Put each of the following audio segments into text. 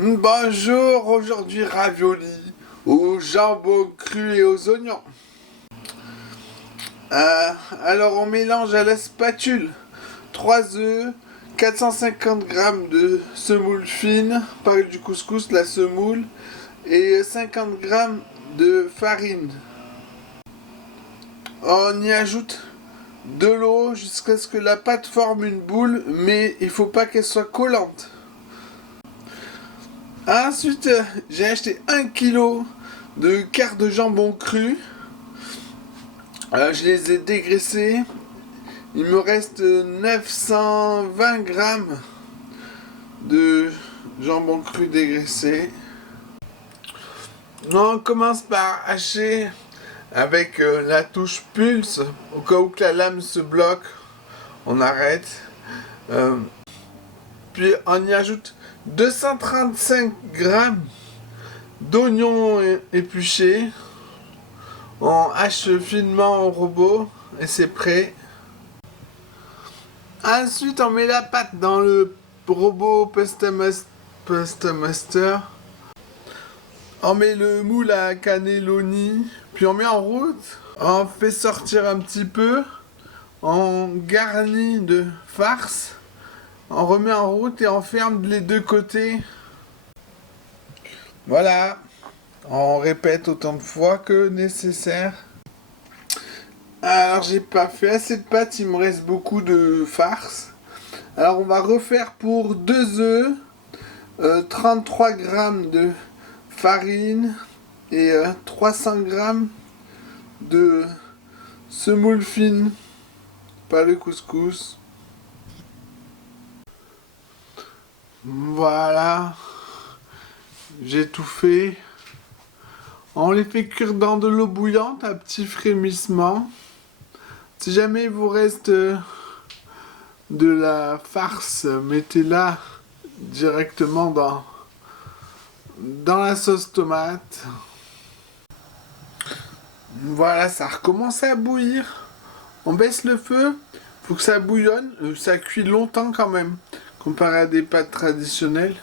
Bonjour, aujourd'hui ravioli au jambon cru et aux oignons. Alors on mélange à la spatule 3 œufs, 450 g de semoule fine, pareil du couscous, la semoule, et 50 g de farine. On y ajoute de l'eau jusqu'à ce que la pâte forme une boule, mais il faut pas qu'elle soit collante. Ensuite, j'ai acheté 1 kg de quarts de jambon cru. Je les ai dégraissés. Il me reste 920 grammes de jambon cru dégraissé. On commence par hacher avec la touche pulse. Au cas où que la lame se bloque, on arrête. Puis on y ajoute 235 grammes d'oignons épluchés. On hache finement au robot et c'est prêt. Ensuite, on met la pâte dans le robot Pastamaster. On met le moule à cannelloni, puis on met en route. On fait sortir un petit peu. On garnit de farce. On remet en route et on ferme les deux côtés. Voilà. On répète autant de fois que nécessaire. Alors j'ai pas fait assez de pâte, il me reste beaucoup de farce. Alors on va refaire pour 2 œufs, 33 g de farine et 300 g de semoule fine, pas le couscous. Voilà, j'ai tout fait. On les fait cuire dans de l'eau bouillante à petit frémissement. Si jamais il vous reste de la farce, mettez-la directement dans la sauce tomate. Voilà, ça recommence à bouillir. On baisse le feu, faut que ça bouillonne, ça cuit longtemps quand même, comparé à des pâtes traditionnelles.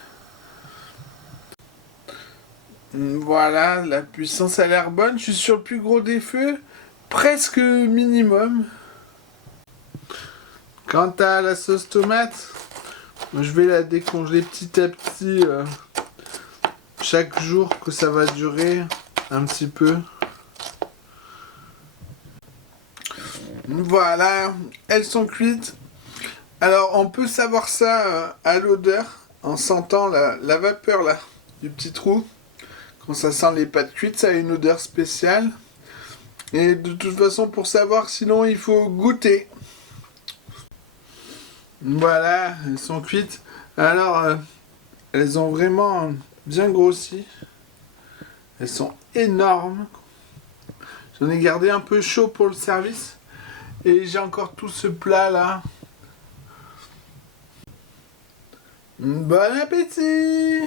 Voilà, la puissance a l'air bonne. Je suis sur le plus gros des feux, presque minimum. Quant à la sauce tomate, je vais la décongeler petit à petit chaque jour que ça va durer un petit peu. Voilà, elles sont cuites. Alors on peut savoir ça à l'odeur en sentant la vapeur là du petit trou. Quand ça sent les pâtes cuites, ça a une odeur spéciale. Et de toute façon, pour savoir, sinon, il faut goûter. Voilà, elles sont cuites. Alors, elles ont vraiment bien grossi. Elles sont énormes. J'en ai gardé un peu chaud pour le service. Et j'ai encore tout ce plat là. Bon appétit!